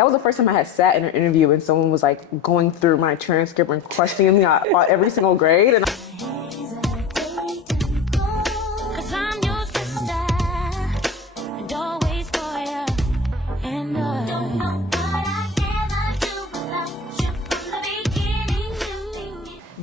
That was the first time I had sat in an interview and someone was like going through my transcript and questioning me on every single grade. And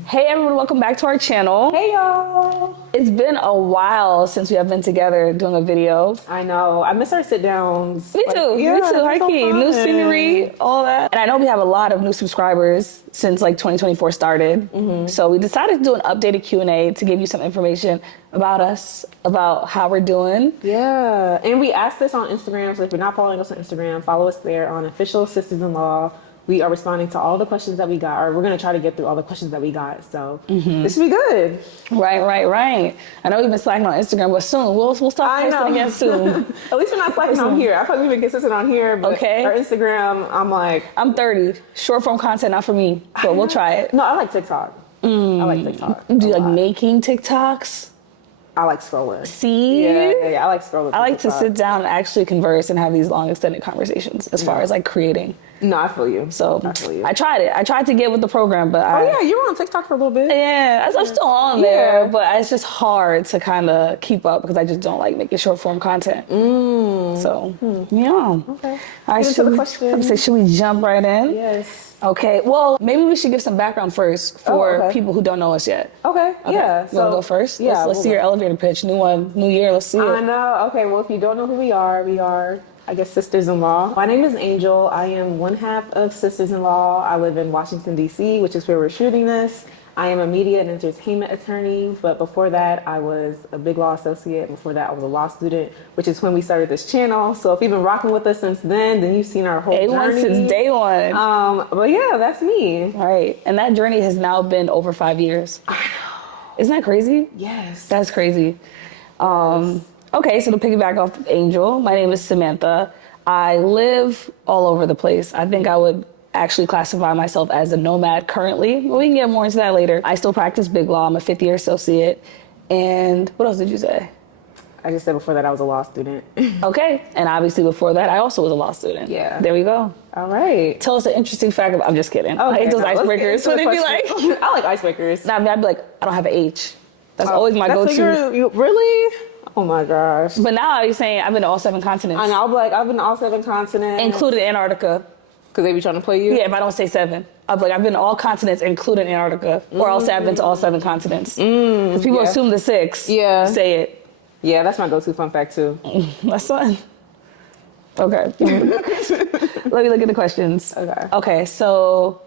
Hey everyone, welcome back to our channel. hey y'all. It's been a while since we have been together doing a video. I know. I miss our sit downs. Me too, me too, high key. New scenery, all that. And I know we have a lot of new subscribers since like 2024 started. So we decided to do an updated Q&A to give you some information about us, about how we're doing. Yeah. And we asked this on Instagram. So if you're not following us on Instagram, follow us there on Official Sisters-in-Law. We are responding to all the questions that we got, or we're going to try to get through all the questions that we got. So this should be good. Right. I know we've been slacking on Instagram, but soon we'll start posting again soon. At least we're not slacking on here. I thought we've been consistent on here, but our Instagram, I'm 30. Short form content, not for me, but we'll try it. No, I like TikTok. I like TikTok. Do you like making TikToks? I like scrolling. See? Yeah, I like scrolling. I like to sit down and actually converse and have these long extended conversations as far as like creating. No, I feel you. So I feel you. I tried it. I tried to get with the program, but you were on TikTok for a little bit. Yeah, I'm still on there, but it's just hard to kind of keep up because I just don't like making short form content. So, yeah. Okay. All right, should we jump right in? Yes. Okay, well, maybe we should give some background first for people who don't know us yet. Okay. Yeah. You want to go first? Yeah. Let's see your elevator pitch. New one, new year, let's see it. I know. Okay, well, if you don't know who we are, I guess, sisters-in-law. My name is Angel. I am one half of Sisters-in-Law. I live in Washington, D.C., which is where we're shooting this. I am a media and entertainment attorney, but before that, I was a big law associate. Before that, I was a law student, which is when we started this channel. So if you've been rocking with us since then you've seen our whole journey. Since day one. But yeah, that's me. Right, and that journey has now been over 5 years. I know. Isn't that crazy? Yes. That's crazy. Okay, so to piggyback off Angel, my name is Samantha. I live all over the place. I think I would actually classify myself as a nomad currently, but we can get more into that later. I still practice big law. I'm a 5th year associate. And what else did you say? I just said before that I was a law student. Okay, and obviously before that I also was a law student. Yeah. There we go. All right. Tell us an interesting fact about, I'm just kidding. Okay, I hate those icebreakers. What they'd be like? I like icebreakers. Nah, I'd be like, I don't have an H. That's always my go-to. You really? Oh my gosh. But now you're saying I've been to all 7 continents. And I'll be like, I've been to all 7 continents. Including Antarctica. Because they be trying to play you? Yeah, if I don't say 7. I'll be like, I've been to all continents, including Antarctica. Or I'll say I've been to all 7 continents. Because people assume the 6. Yeah. Say it. Yeah, that's my go-to fun fact too. That's fun. Okay. Let me look at the questions. Okay, so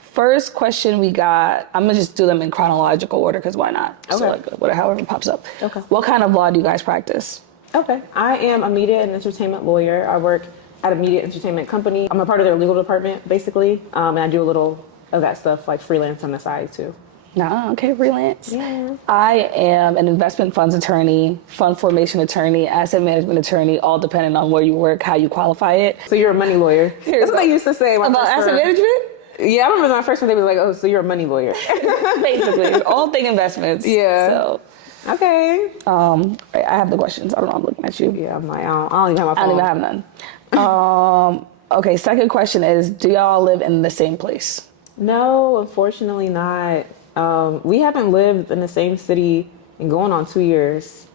first question we got, I'm going to just do them in chronological order because why not? Okay. So like, however pops up. Okay. What kind of law do you guys practice? Okay. I am a media and entertainment lawyer. I work at a media entertainment company. I'm a part of their legal department, basically. And I do a little of that stuff, like freelance on the side, too. Okay, freelance. Yeah. I am an investment funds attorney, fund formation attorney, asset management attorney, all depending on where you work, how you qualify it. So you're a money lawyer. That's what they used to say. About asset management? Yeah, I remember my first one, they was like, oh, so you're a money lawyer. Basically, all thing investments. Yeah. So. Okay. I have the questions. I don't know, I'm looking at you. Yeah, I'm like, I don't even have my phone. I don't even have none. Okay, second question is, do y'all live in the same place? No, unfortunately not. We haven't lived in the same city in going on 2 years.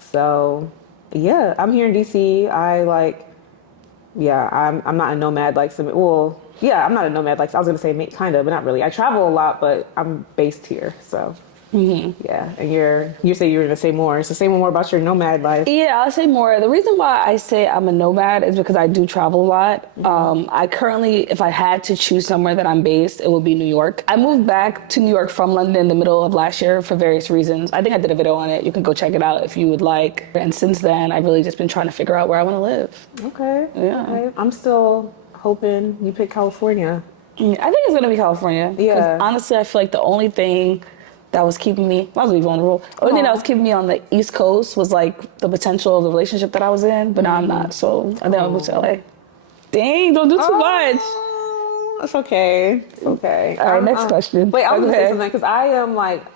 So, yeah, I'm here in DC. I'm not a nomad like some. Well, yeah, I'm not a nomad like I was gonna say, kind of, but not really. I travel a lot, but I'm based here. So, yeah. And you say you're gonna say more. So say more about your nomad life. Yeah, I'll say more. The reason why I say I'm a nomad is because I do travel a lot. I currently, if I had to choose somewhere that I'm based, it would be New York. I moved back to New York from London in the middle of last year for various reasons. I think I did a video on it. You can go check it out if you would like. And since then, I've really just been trying to figure out where I want to live. Okay. Yeah. Okay. I'm still hoping you pick California. I think it's gonna be California. Yeah. Honestly, I feel like the only thing that was keeping me, I was even on the roll. The only thing that was keeping me on the East Coast was like the potential of the relationship that I was in, but now I'm not. So I think I'll move to LA. Dang, don't do too much. That's okay. It's okay. All right, next question. Wait, I was gonna say something because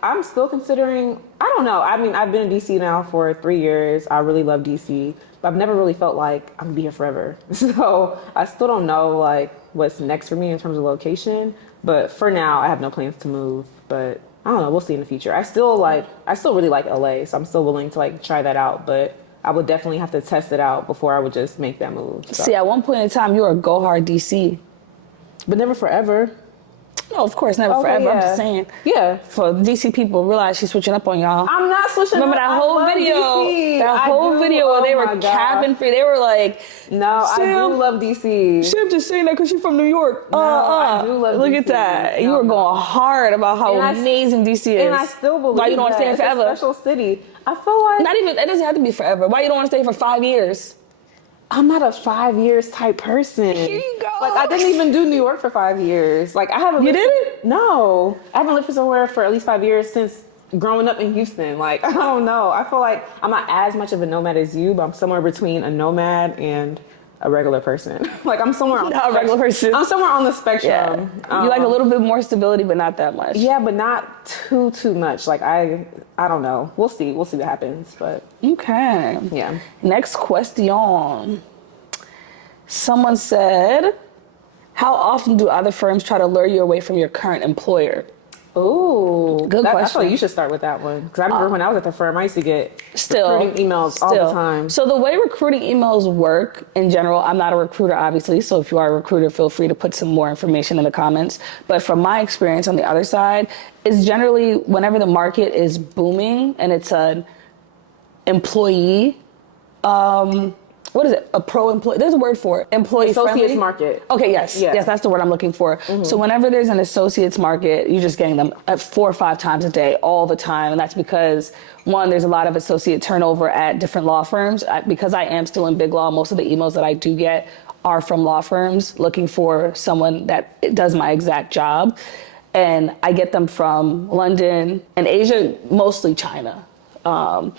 I'm still considering. I don't know. I mean, I've been in DC now for 3 years. I really love DC. but I've never really felt like I'm gonna be here forever. So I still don't know like what's next for me in terms of location. But for now, I have no plans to move. But I don't know. We'll see in the future. I still really like LA, so I'm still willing to like try that out. But I would definitely have to test it out before I would just make that move. So. See, at one point in time, you were a go hard DC. But never forever. No, of course, never forever. Yeah. I'm just saying. Yeah. For DC people, realize she's switching up on y'all. I'm not switching Remember up. that whole video? DC. That whole video where they were capping for. They were like, no, I do love DC. Sam just saying that because she's from New York. I do love Look DC. at that. You were going hard about how amazing DC is. And I still believe why you don't want to stay it's forever. a special city. I feel like Not even. It doesn't have to be forever. Why you don't want to stay for 5 years? I'm not a 5 years type person. Here you go. Like I didn't even do New York for 5 years. Like I haven't. You didn't? No, I haven't lived for somewhere for at least 5 years since growing up in Houston. Like I don't know. I feel like I'm not as much of a nomad as you, but I'm somewhere between a nomad and a regular person. Like I'm somewhere on Not a regular person. I'm somewhere on the spectrum. Yeah. You like a little bit more stability, but not that much. Yeah, but not too much. Like I don't know. We'll see. We'll see what happens. But Okay. yeah. Next question. Someone said, how often do other firms try to lure you away from your current employer? Ooh, Good I feel question. like you should start with that one because I remember when I was at the firm, I used to get recruiting emails all the time. So the way recruiting emails work in general, I'm not a recruiter, obviously. So if you are a recruiter, feel free to put some more information in the comments. But from my experience on the other side, is generally whenever the market is booming and it's an employee, what is it? A pro-employee? There's a word for it. Employee Associates friendly market. Okay, yes. Yeah. Yes, that's the word I'm looking for. Mm-hmm. So whenever there's an associates market, you're just getting them 4 or 5 times a day, all the time. And that's because, one, there's a lot of associate turnover at different law firms. Because I am still in big law, most of the emails that I do get are from law firms looking for someone that does my exact job. And I get them from London and Asia, mostly China. And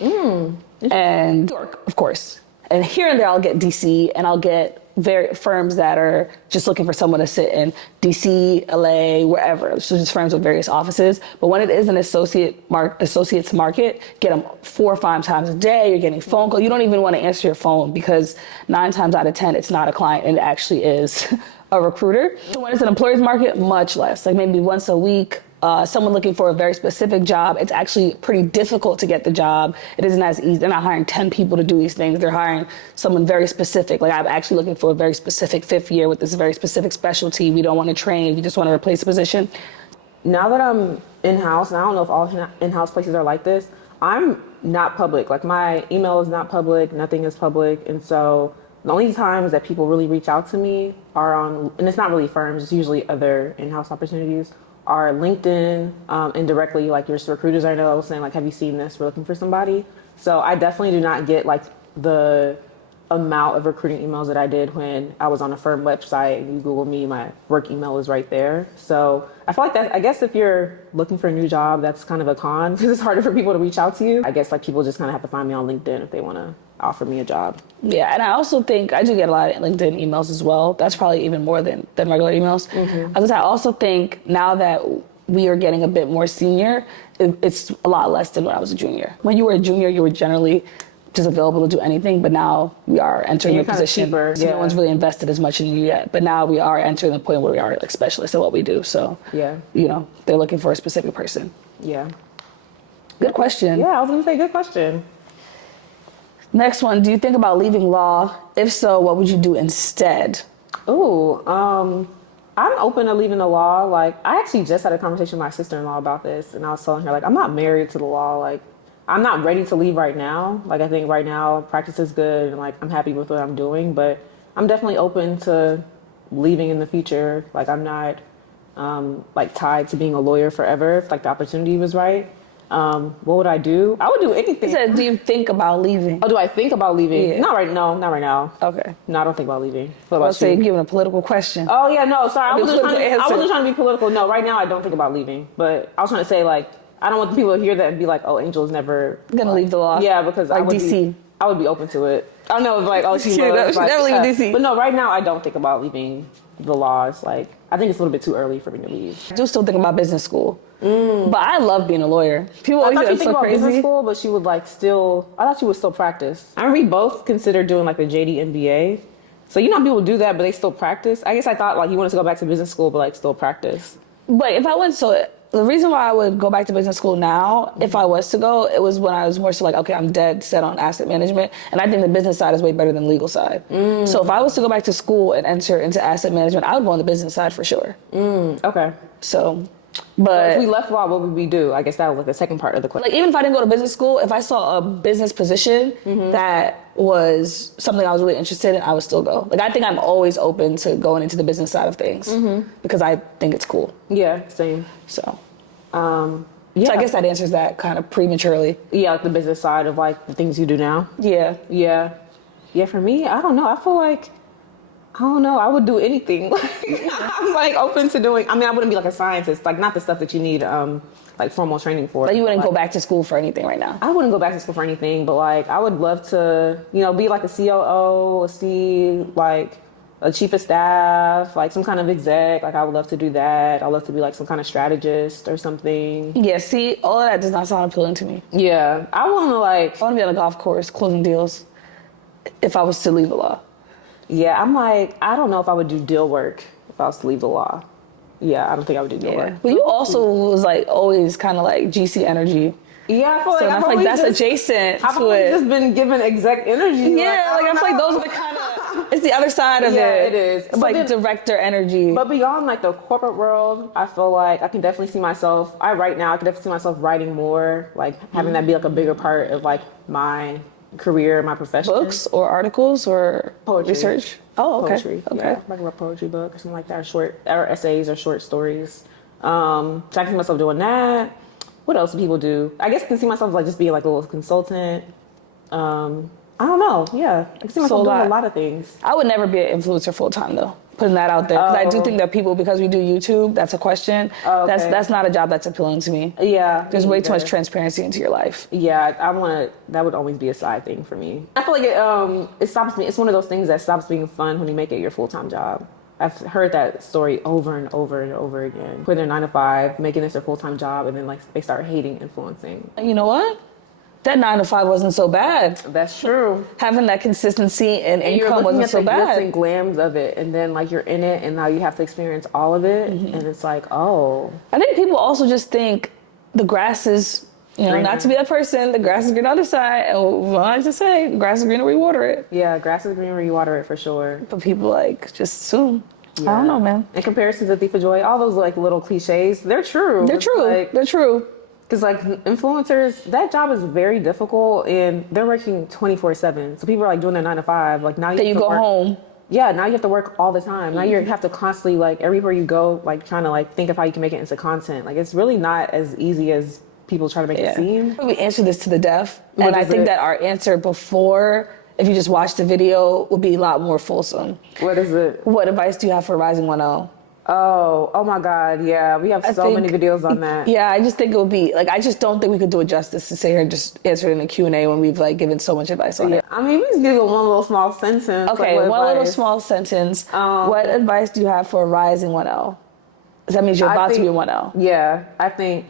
New York, of course. And here and there, I'll get DC, and I'll get firms that are just looking for someone to sit in DC, LA, wherever. So just firms with various offices. But when it is an associates market, get them 4 or 5 times a day. You're getting phone calls. You don't even want to answer your phone because 9 times out of 10, it's not a client, and it actually is a recruiter. So when it's an employer's market, much less, like maybe once a week. Someone looking for a very specific job, it's actually pretty difficult to get the job. It isn't as easy. They're not hiring 10 people to do these things. They're hiring someone very specific. Like I'm actually looking for a very specific 5th year with this very specific specialty. We don't want to train. We just want to replace a position. Now that I'm in-house, and I don't know if all in-house places are like this, I'm not public. Like my email is not public. Nothing is public. And so the only times that people really reach out to me are on, and it's not really firms, it's usually other in-house opportunities, are LinkedIn, and directly like your recruiters I know saying like, have you seen this? We're looking for somebody. So I definitely do not get like the amount of recruiting emails that I did when I was on a firm website and you Google me, my work email is right there. So I feel like that, I guess if you're looking for a new job, that's kind of a con because it's harder for people to reach out to you. I guess like people just kind of have to find me on LinkedIn if they want to offer me a job. Yeah, and I also think I do get a lot of LinkedIn emails as well. That's probably even more than regular emails. Mm-hmm. I also think now that we are getting a bit more senior, it's a lot less than when I was a junior. When you were a junior, you were generally just available to do anything, but now we are entering the position. Cheaper, so no one's really invested as much in you yet. But now we are entering the point where we are like specialists at what we do. So yeah, they're looking for a specific person. Yeah. Good question. Yeah, I was gonna say good question. Next one, do you think about leaving law? If so, what would you do instead? Ooh, I'm open to leaving the law. Like, I actually just had a conversation with my sister-in-law about this, and I was telling her, like, I'm not married to the law. Like, I'm not ready to leave right now. Like, I think right now practice is good, and like, I'm happy with what I'm doing, but I'm definitely open to leaving in the future. Like, I'm not, like, tied to being a lawyer forever if, like, the opportunity was right. What would I do? I would do anything. He said, do you think about leaving? Oh, do I think about leaving? Yeah. Not right now. Okay. No, I don't think about leaving. What about Let's say you? giving a political question. Oh, yeah, no, sorry. I wasn't Answer. trying to be political. No, right now I don't think about leaving. But I was trying to say, like, I don't want people to hear that and be like, oh, Angel's never Gonna leave the law. Yeah, because I like would DC. I would be open to it. I don't know if like, oh, she She was like, never leave DC. but no, right now I don't think about leaving the laws. Like, I think it's a little bit too early for me to leave. I do still think about business school. But I love being a lawyer. People I always thought think you that's think so about business crazy. school, but she would like still. I thought she would still practice. I remember we both considered doing like the JD MBA. So you know how people do that, but they still practice. I guess I thought like you wanted to go back to business school, but like still practice. But if I went, so the reason why I would go back to business school now, if I was to go, it was when I was more so like, okay, I'm dead set on asset management. And I think the business side is way better than the legal side. So if I was to go back to school and enter into asset management, I would go on the business side for sure. Okay. So, but If we left law, what would we do? I guess that was like the second part of the question. like even if I didn't go to business school, if I saw a business position that was something I was really interested in, I would still go. Like I think I'm always open to going into the business side of things because I think it's cool. Yeah, same. So, Yeah. so I guess that answers that kind of prematurely. Yeah, like the business side of like the things you do now. Yeah. Yeah. Yeah, for me, I don't know. I feel like, I don't know. I would do anything. I'm like open to doing, I mean, I wouldn't be like a scientist, like not the stuff that you need like formal training for. Like you wouldn't Like, go back to school for anything right now. I wouldn't go back to school for anything, but like I would love to, you know, be like a COO, like a chief of staff, like some kind of exec. Like I would love to do that. I'd love to be like some kind of strategist or something. Yeah, see, all of that does not sound appealing to me. Yeah, I want to like, I want to be on a golf course closing deals if I was to leave the law. yeah, I'm like, I don't know if I would do deal work if I was to leave the law. Yeah, I don't think I would do deal work. But you also was like always kind of like GC energy. Yeah, I feel like So I I've feel like always that's just, adjacent I've to always it. just been given exec energy. Yeah, like I feel like those are the kind of, it's the other side of Yeah, it. it is. It's But like then- director energy. But beyond like the corporate world, I feel like I can definitely see myself. I can definitely see myself writing more, like having that be like a bigger part of like my career, my profession. Books or articles or Poetry. research? Oh, okay. Poetry. Okay. Yeah, like a poetry book or something like that, or essays or short stories. So I can see myself doing that. What else do people do? I guess I can see myself like just being like a little consultant. I don't know. Yeah, I can see myself doing a lot of things. I would never be an influencer full time though. Putting that out there because I do think that people, because we do YouTube, that's a question. Oh, okay. That's not a job that's appealing to me. Yeah, There's me way too much either. transparency into your life. Yeah, I want to. That would always be a side thing for me. I feel like it stops me. It's one of those things that stops being fun when you make it your full time job. I've heard that story over and over and over again. Putting their 9 to 5, making this their full time job, and then like they start hating influencing. You know what? That 9 to 5 wasn't so bad. That's true. Having that consistency and And you're income looking wasn't at so the glitz and bad. glams of it, and then like you're in it, and now you have to experience all of it, and it's like, oh, I think people also just think the grass is, you know, Greener. not to be that person, the grass is green on the other side. And what I like to say, grass is greener where you water it. yeah, grass is greener, you water it for sure. But people like just assume. I don't know, man. In comparison to Thief of Joy, all those like little cliches, they're true. They're It's true. like, They're true. because like influencers, that job is very difficult, and they're working 24/7. So people are like doing their 9 to 5. Like now That you have to go work, home. Yeah, now you have to work all the time. Now you have to constantly like everywhere you go, like trying to like think of how you can make it into content. Like it's really not as easy as people try to make it seem. We answer this to the deaf, What and I is think it? that our answer before, if you just watch the video, would be a lot more fulsome. What is it? What advice do you have for Rising 1L? Oh my God, yeah, we have so many videos on that. Yeah, I just think it would be like, I just don't think we could do it justice to sit here and just answer it in a Q&A when we've like given so much advice on it. I mean, we just give it one little small sentence. Okay, like, what one little advice? small sentence. What advice do you have for a rising 1L? That means you're I about to think- be a 1L. Yeah, I think.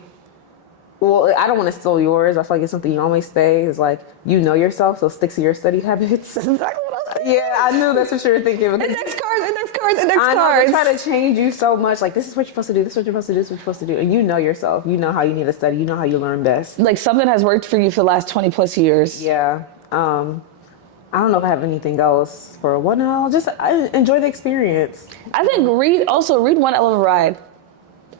Well, I don't want to steal yours. I feel like it's something you always say is like, you know yourself, so stick to your study habits. That's exactly what I was saying. Yeah, I knew that's what you were thinking. because Index cards, index cards, index I know they cards. try to change you so much. Like, this is what you're supposed to do. This is what you're supposed to do. This is what you're supposed to do. And you know yourself. You know how you need to study. You know how you learn best. Like something has worked for you for the last 20 plus years. Yeah. I don't know if I have anything else for 1L. Just I enjoy the experience. I think read 1L of a ride.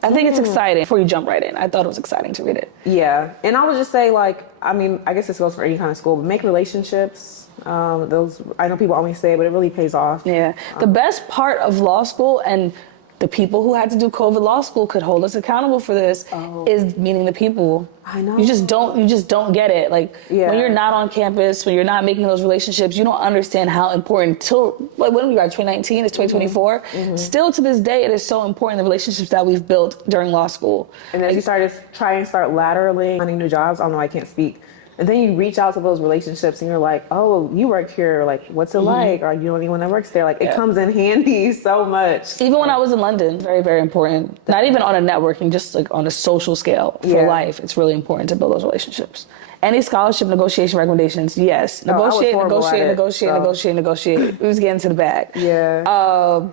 I think it's exciting before you jump right in. I thought it was exciting to read it. Yeah, and I would just say, like, I mean, I guess this goes for any kind of school, but make relationships. Those I know people always say, but it really pays off. Yeah. The best part of law school, and the people who had to do COVID law school could hold us accountable for this, is meeting the people. I know. You just don't get it. Like when you're not on campus, when you're not making those relationships, you don't understand how important till like when we got 2019, it's 2024. Still to this day, it is so important, the relationships that we've built during law school. And then you start lateraling, finding new jobs. I don't know, I can't speak. And then you reach out to those relationships and you're like, oh, you work here. Like, what's it like? Or you know anyone that works there? Like, it comes in handy so much. Even when I was in London, very, very important. Not even on a networking, just like on a social scale for life. It's really important to build those relationships. Any scholarship negotiation recommendations? Yes. Negotiate. We was getting to the bag. Yeah.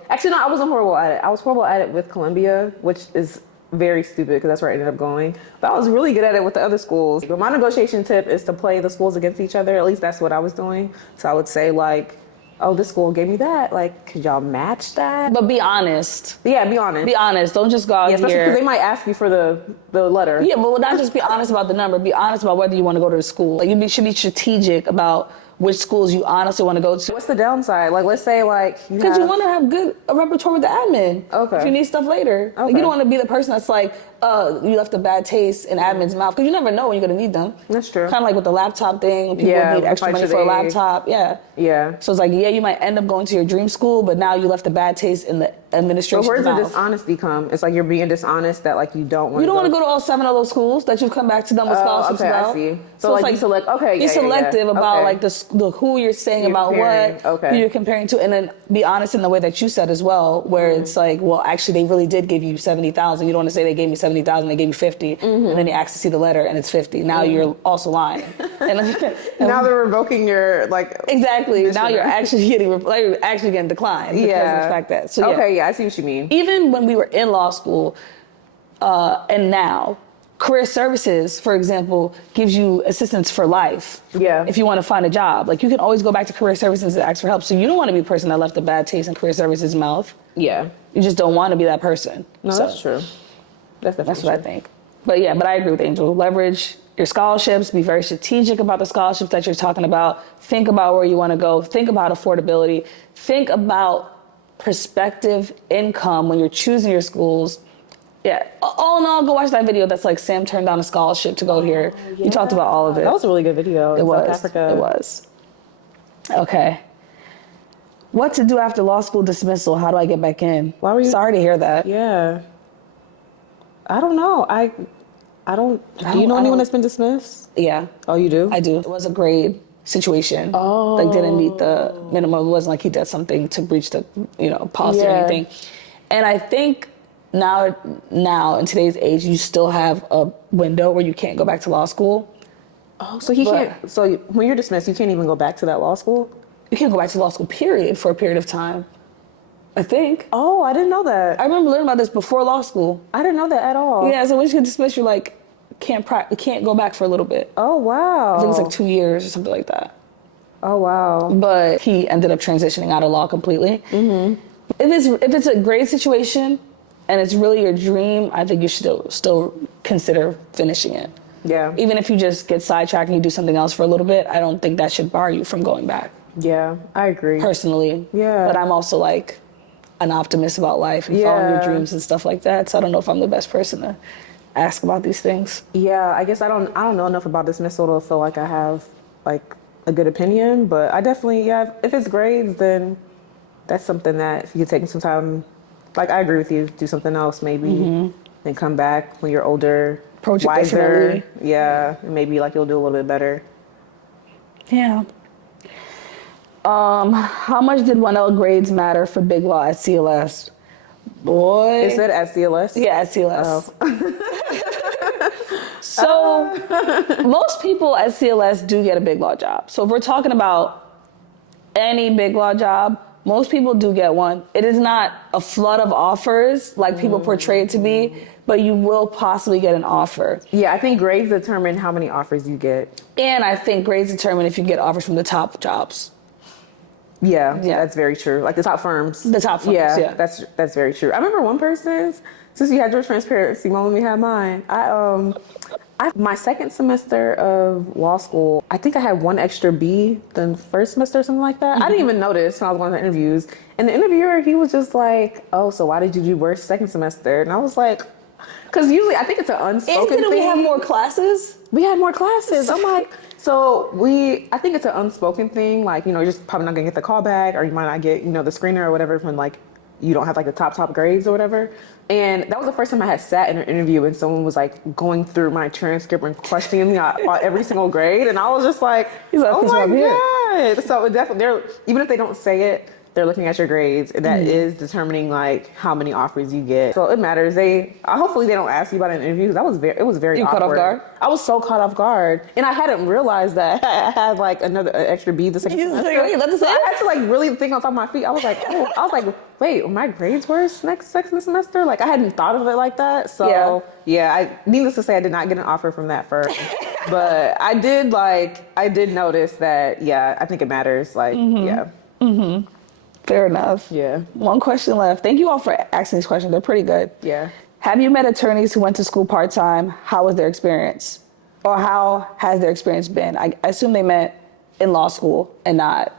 Actually, no, I wasn't horrible at it. I was horrible at it with Columbia, which is very stupid because that's where I ended up going. But I was really good at it with the other schools. But my negotiation tip is to play the schools against each other. At least that's what I was doing. So I would say like, oh, this school gave me that. Like, could y'all match that? But be honest. Yeah, be honest. Be honest. Don't just go out especially here. because they might ask you for the letter. Yeah, but not just be honest about the number. Be honest about whether you want to go to the school. Like, should be strategic about which schools you honestly want to go to. What's the downside? Like, let's say like because you want to have a repertoire with the admin. Okay. If you need stuff later. Okay. Like, you don't want to be the person that's like, you left a bad taste in admin's mouth, because you never know when you're gonna need them. That's true. Kind of like with the laptop thing. People need extra money for a laptop. Yeah. Yeah. So it's like, yeah, you might end up going to your dream school, but now you left a bad taste in the administration's But where's mouth. the dishonesty come? It's like you're being dishonest that like you don't want. You don't want to go to all 7 of those schools that you've come back to them with scholarships okay, about. I see. So like you select. Okay, be selective about okay. like the who you're saying You're about comparing, what, okay. who you're comparing to, and then be honest in the way that you said as well, where it's like, well, actually they really did give you 70,000. You don't want to say they gave me 70,000, they gave you 50, and then you ask to see the letter and it's 50. Now you're also lying. and now they're revoking your like. Exactly. Now you're actually getting declined because of the fact that. So okay, I see what you mean. Even when we were in law school, and now, career services, for example, gives you assistance for life. Yeah. If you want to find a job, like you can always go back to career services and ask for help. So you don't want to be a person that left a bad taste in career services' mouth. Yeah. You just don't want to be that person. No, So that's true. That's what I think. But yeah, but I agree with Angel. Leverage your scholarships. Be very strategic about the scholarships that you're talking about. Think about where you want to go. Think about affordability. Think about prospective income when you're choosing your schools. Yeah. All in all, go watch that video that's like Sam turned down a scholarship to go here. Yeah. You talked about all of it. That was a really good video. It was. South Africa. It was. Okay. What to do after law school dismissal? How do I get back in? Why were you? Sorry to hear that. Yeah. I don't know. Do you know anyone that's been dismissed? Yeah. Oh, you do? I do. It was a grade situation. Oh. Like didn't meet the minimum. It wasn't like he did something to breach the, policy or anything. And I think now in today's age, you still have a window where you can't go back to law school. Oh, so he can't. So when you're dismissed, you can't even go back to that law school? You can't go back to law school, period, for a period of time. I think. Oh, I didn't know that. I remember learning about this before law school. I didn't know that at all. Yeah, so once you get dismissed, you're like, can't go back for a little bit. Oh, wow. I think it's like 2 years or something like that. Oh, wow. But he ended up transitioning out of law completely. Mm-hmm. If it's a great situation and it's really your dream, I think you should still consider finishing it. Yeah. Even if you just get sidetracked and you do something else for a little bit, I don't think that should bar you from going back. Yeah, I agree. Personally. Yeah. But I'm also like an optimist about life and following your dreams and stuff like that. So I don't know if I'm the best person to ask about these things. Yeah, I guess I don't know enough about dismissal to feel like I have like a good opinion, but I definitely, if it's grades, then that's something that if you're taking some time, like I agree with you, do something else maybe, and come back when you're older, Approach it wiser. differently. Yeah, and maybe like you'll do a little bit better. Yeah. How much did 1L grades matter for Big Law at CLS? Boy. Is it at CLS? Yeah, at CLS. Oh. So most people at CLS do get a Big Law job. So if we're talking about any Big Law job, most people do get one. It is not a flood of offers like people portray it to be, but you will possibly get an offer. Yeah, I think grades determine how many offers you get. And I think grades determine if you get offers from the top jobs. Yeah, that's very true. Like the top firms. The top firms, yeah. That's very true. I remember one person's, since you had your transparency moment, we had mine. My second semester of law school, I think I had one extra B than first semester or something like that. I didn't even notice when I was going to the interviews. And the interviewer, he was just like, oh, so why did you do worse second semester? And I was like, because usually I think it's an unspoken And didn't thing. we have more classes? We had more classes. I'm like, I think it's an unspoken thing. Like, you're just probably not going to get the call back, or you might not get, the screener or whatever from like you don't have like the top grades or whatever. And that was the first time I had sat in an interview and someone was like going through my transcript and questioning me on every single grade. And I was just like, oh my God. So it definitely, even if they don't say it, they're looking at your grades, and that is determining like how many offers you get. So it matters. Hopefully they don't ask you about an interview, because it was very awkward. Caught off guard? I was so caught off guard, and I hadn't realized that I had like an extra B the second semester. So I had to like really think on top of my feet. I was like, wait, my grades worse next second semester? Like I hadn't thought of it like that. So needless to say, I did not get an offer from that firm. But I did notice that, I think it matters. Like, Fair enough. Yeah. One question left. Thank you all for asking these questions. They're pretty good. Yeah. Have you met attorneys who went to school part-time? How was their experience? Or how has their experience been? I assume they met in law school and not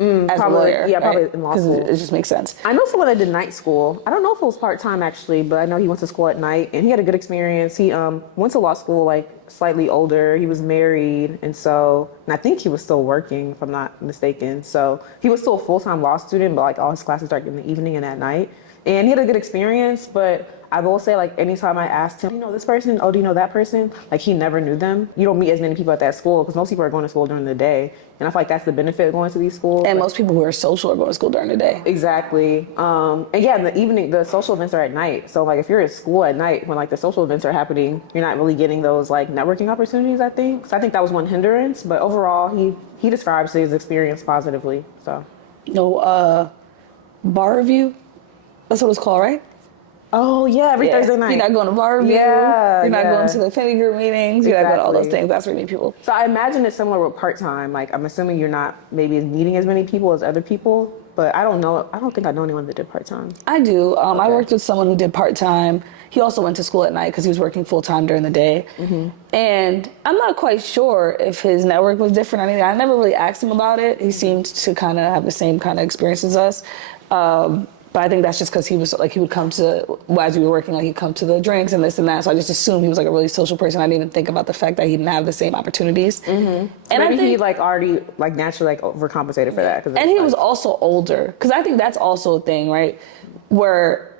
as a lawyer. Yeah, probably in law school. Because it just makes sense. I know someone that did night school. I don't know if it was part-time actually, but I know he went to school at night and he had a good experience. He went to law school like slightly older. He was married, and I think he was still working, if I'm not mistaken. So he was still a full-time law student, but like all his classes start in the evening and at night. And he had a good experience, but I will say, like, anytime I asked him, you know this person? Oh, do you know that person? Like, he never knew them. You don't meet as many people at that school because most people are going to school during the day. And I feel like that's the benefit of going to these schools. And most people who are social are going to school during the day. Exactly. And yeah, in the evening, the social events are at night. So, like, if you're at school at night when, like, the social events are happening, you're not really getting those, like, networking opportunities, I think. So I think that was one hindrance. But overall, he describes his experience positively, so. No, bar review? That's what it's called, right? Oh, yeah, every Thursday night. You're not going to bar review. Yeah, You're not going to the affinity group meetings. You're not going to all those things. That's where you meet people. So I imagine it's similar with part-time. Like, I'm assuming you're not maybe meeting as many people as other people, but I don't know. I don't think I know anyone that did part-time. I do. I worked with someone who did part-time. He also went to school at night because he was working full-time during the day. Mm-hmm. And I'm not quite sure if his network was different or anything. I never really asked him about it. He seemed to kind of have the same kind of experience as us. But I think that's just because he was like, he would come to, as we were working, like he'd come to the drinks and this and that. So I just assumed he was like a really social person. I didn't even think about the fact that he didn't have the same opportunities. Mm-hmm. And maybe I think he like already like naturally like overcompensated for that. And he was also older. Because I think that's also a thing, right? Where,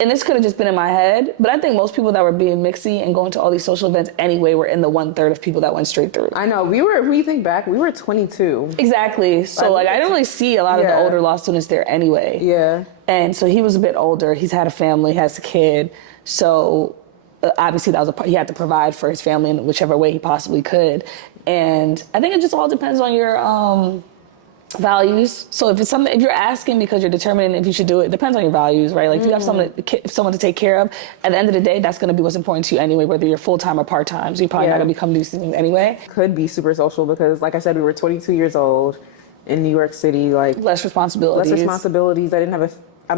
and this could have just been in my head, but I think most people that were being mixy and going to all these social events anyway were in the 1/3 of people that went straight through. I know. When you think back, we were 22. Exactly. So like I didn't really see a lot of the older law students there anyway. Yeah. And so he was a bit older. He's had a family, has a kid. So obviously that was he had to provide for his family in whichever way he possibly could. And I think it just all depends on your values. So if it's something, if you're asking because you're determining if you should do it, depends on your values, right? Like if you have someone to take care of, at the end of the day, that's going to be what's important to you anyway, whether you're full-time or part-time. So you're probably not going to become these things anyway. Could be super social because, like I said, we were 22 years old in New York City. Like less responsibilities. I didn't have I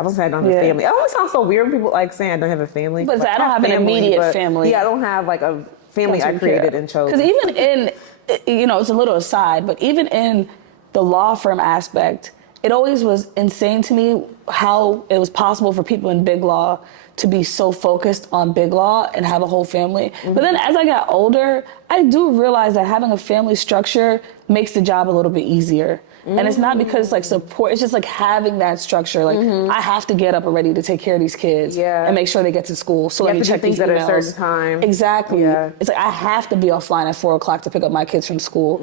was saying I don't have a family. It always sounds so weird when people like saying I don't have a family. But like, I don't have an immediate family. Yeah, I don't have like a family I created and chose. Because even in, it's a little aside, but even in the law firm aspect, it always was insane to me how it was possible for people in big law to be so focused on big law and have a whole family. Mm-hmm. But then as I got older, I do realize that having a family structure makes the job a little bit easier. And it's not because like support, it's just like having that structure. Like I have to get up already to take care of these kids and make sure they get to school. So let me check these emails at a certain time. Exactly. Yeah. It's like I have to be offline at 4:00 to pick up my kids from school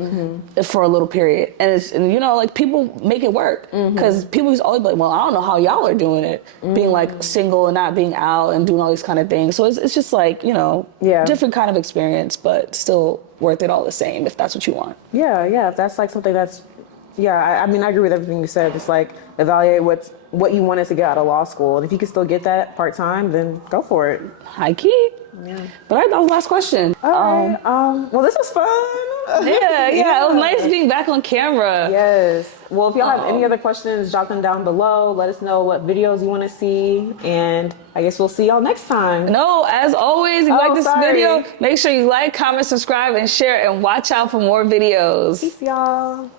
for a little period. And like people make it work because people used to always be like, well, I don't know how y'all are doing it, being like single and not being out and doing all these kind of things. So it's just like, different kind of experience, but still worth it all the same if that's what you want. Yeah. If that's like something that's, I mean, I agree with everything you said. Just like evaluate what you wanted to get out of law school. And if you can still get that part-time, then go for it. High key. Yeah. But that was the last question. All right. Well, this was fun. Yeah. It was nice being back on camera. Yes. Well, if y'all have any other questions, drop them down below. Let us know what videos you want to see. And I guess we'll see y'all next time. No, as always, if you like this video, make sure you like, comment, subscribe, and share, and watch out for more videos. Peace, y'all.